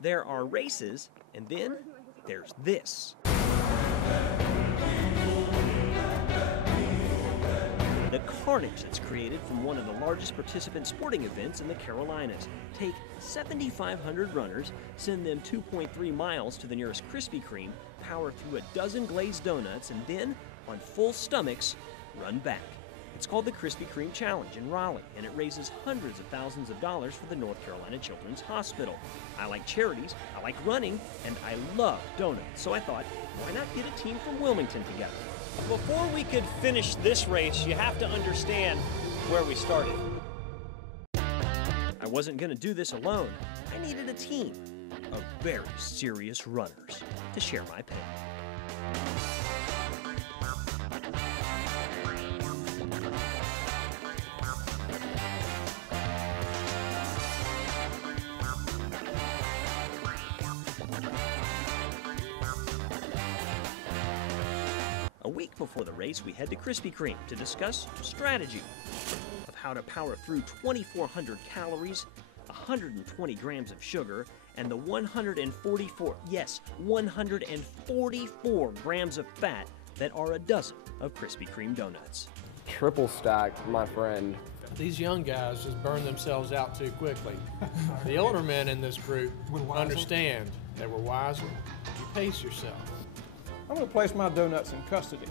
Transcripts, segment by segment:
There are races, and then there's this. The carnage that's created from one of the largest participant sporting events in the Carolinas. Take 7,500 runners, send them 2.3 miles to the nearest Krispy Kreme, power through a dozen glazed donuts, and then, on full stomachs, run back. It's called the Krispy Kreme Challenge in Raleigh, and it raises hundreds of thousands of dollars for the North Carolina Children's Hospital. I like charities, I like running, and I love donuts, so I thought, why not get a team from Wilmington together? Before we could finish this race, you have to understand where we started. I wasn't going to do this alone. I needed a team of very serious runners to share my pain. A week before the race, we head to Krispy Kreme to discuss strategy of how to power through 2,400 calories, 120 grams of sugar, and the 144 grams of fat that are a dozen of Krispy Kreme donuts. Triple stack, my friend. These young guys just burn themselves out too quickly. The older men in this group understand they were wiser. You pace yourself. I'm going to place my donuts in custody,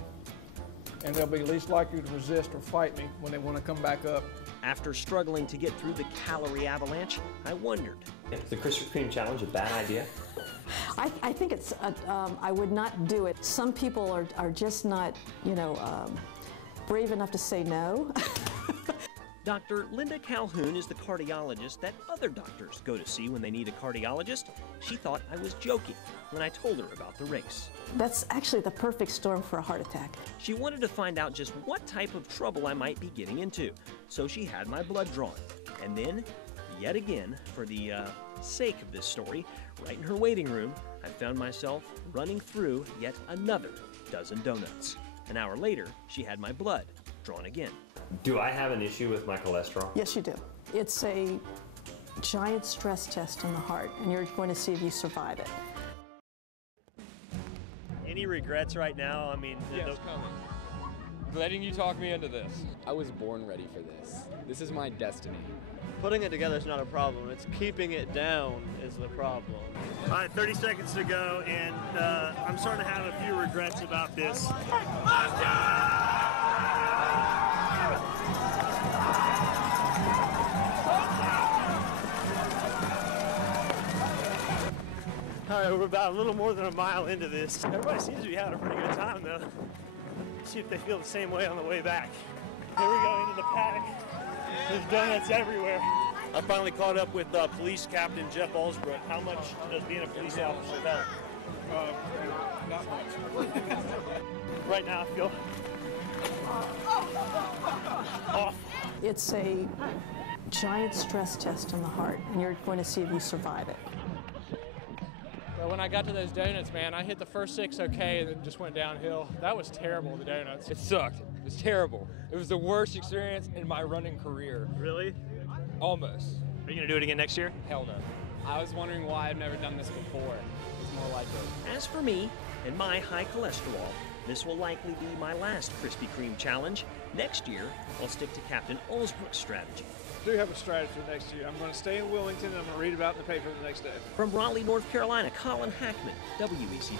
and they'll be least likely to resist or fight me when they want to come back up. After struggling to get through the calorie avalanche, I wondered. Is the Krispy Kreme challenge a bad idea? I think it's, I would not do it. Some people are just not, brave enough to say no. Dr. Linda Calhoun is the cardiologist that other doctors go to see when they need a cardiologist. She thought I was joking when I told her about the race. That's actually the perfect storm for a heart attack. She wanted to find out just what type of trouble I might be getting into, so she had my blood drawn. And then, yet again, for the sake of this story, right in her waiting room, I found myself running through yet another dozen donuts. An hour later, she had my blood drawn again. Do I have an issue with my cholesterol? Yes, you do. It's a giant stress test in the heart, and you're going to see if you survive it. Any regrets right now? I mean, Yes, coming. Letting you talk me into this. I was born ready for this. This is my destiny. Putting it together is not a problem. It's keeping it down is the problem. All right, 30 seconds to go, and I'm starting to have a few regrets about this. All right, we're about a little more than a mile into this. Everybody seems to be having a pretty good time, though. Let's see if they feel the same way on the way back. Here we go into the paddock. There's donuts everywhere. I finally caught up with Police Captain Jeff Alsbrook. How much does being a police officer help? Not much. Right now, I feel awful. It's a giant stress test in the heart, and you're going to see if you survive it. But when I got to those donuts, man, I hit the first 6 okay and then just went downhill. That was terrible, the donuts. It sucked. It was terrible. It was the worst experience in my running career. Really? Almost. Are you going to do it again next year? Hell no. I was wondering why I've never done this before. It's more like it. As for me and my high cholesterol, this will likely be my last Krispy Kreme challenge. Next year, I'll stick to Captain Alsbrook's strategy. I do have a strategy for next year. I'm going to stay in Wilmington, and I'm going to read about it in the paper the next day. From Raleigh, North Carolina, Colin Hackman, WECT.